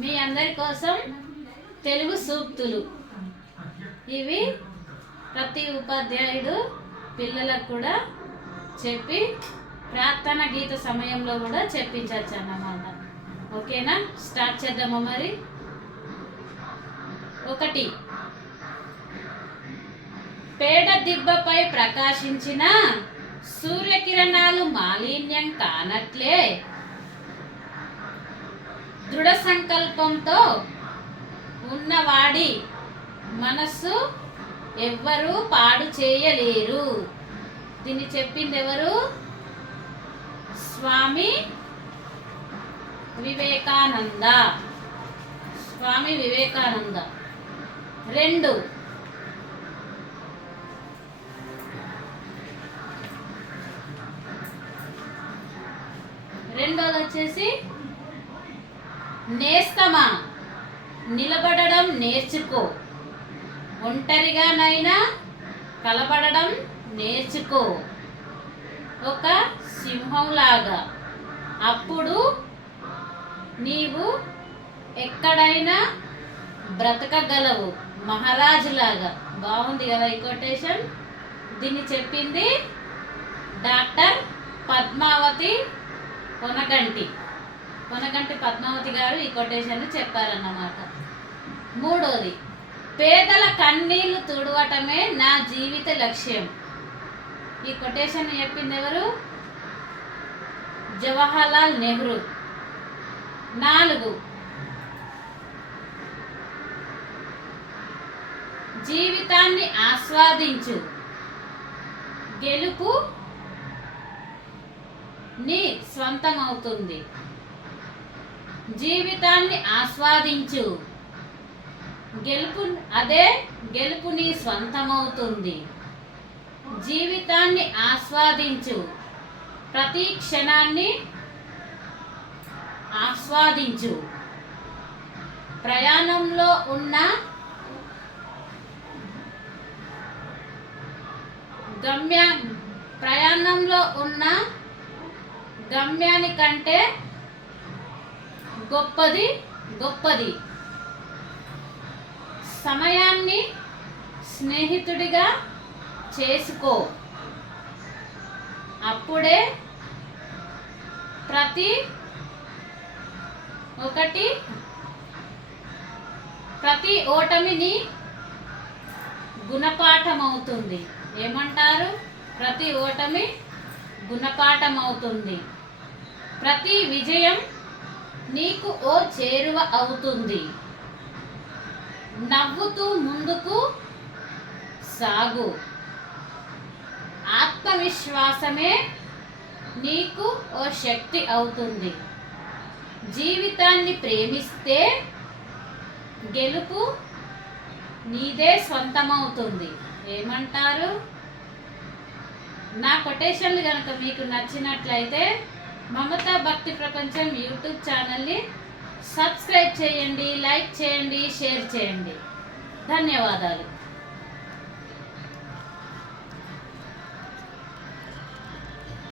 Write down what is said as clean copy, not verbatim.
మీ అందరి కోసం తెలుగు సూక్తులు. ఇవి ప్రతి ఉపాధ్యాయుడు పిల్లలకు కూడా చెప్పి ప్రార్థన గీత సమయంలో కూడా చెప్పించవచ్చు అన్నమాట. ఓకేనా? స్టార్ట్ చేద్దామా మరి. 1 పేడ దిబ్బపై ప్రకాశించిన సూర్యకిరణాలు మాలిన్యం కానట్లే దృఢ సంకల్పంతో ఉన్నవాడి మనస్సు ఎవ్వరూ పాడు చేయలేరు. దీన్ని చెప్పింది ఎవరు? స్వామి వివేకానంద. స్వామి వివేకానంద. 2 రెండోది వచ్చేసి నేస్తమా నిలబడడం నేర్చుకో, ఒంటరిగానైనా కలబడడం నేర్చుకో ఒక సింహంలాగా. అప్పుడు నీవు ఎక్కడైనా బ్రతకగలవు మహారాజులాగా. బాగుంది కదా ఈ కొటేషన్. దీన్ని చెప్పింది డాక్టర్ పద్మావతి కొనగంటి పద్మావతి గారు ఈ కొటేషన్ చెప్పారన్నమాట. 3 పేదల కన్నీళ్లు తుడవటమే నా జీవిత లక్ష్యం. ఈ కొటేషన్ చెప్పింది ఎవరు? జవహర్లాల్ నెహ్రూ. 4 జీవితాన్ని ఆస్వాదించు, గెలుపు నీ స్వంతమవుతుంది. జీవితాన్ని ఆస్వాదించు, గెలుపు నీ స్వంతమవుతుంది. జీవితాన్ని ఆస్వాదించు, ప్రతి క్షణాన్ని ఆస్వాదించు. ప్రయాణంలో ఉన్న గమ్యాని కంటే గొప్పది. సమయాన్ని స్నేహితుడిగా చేసుకో, అప్పుడే ప్రతి ఓటమిని గుణపాఠమవుతుంది. ఏమంటారు? ప్రతి ఓటమి గుణపాఠమవుతుంది. ప్రతి విజయం నీకు ఓ చేరువ అవుతుంది. నవ్వుతూ ముందుకు సాగు. ఆత్మవిశ్వాసమే నీకు ఓ శక్తి అవుతుంది. జీవితాన్ని ప్రేమిస్తే గెలుపు నీదే సొంతమవుతుంది. ఏమంటారు? నా కొటేషన్లు కనుక మీకు నచ్చినట్లయితే మమతా భక్తి ప్రపంచం యూట్యూబ్ ఛానల్ని సబ్స్క్రైబ్ చేయండి, లైక్ చేయండి, షేర్ చేయండి. ధన్యవాదాలు.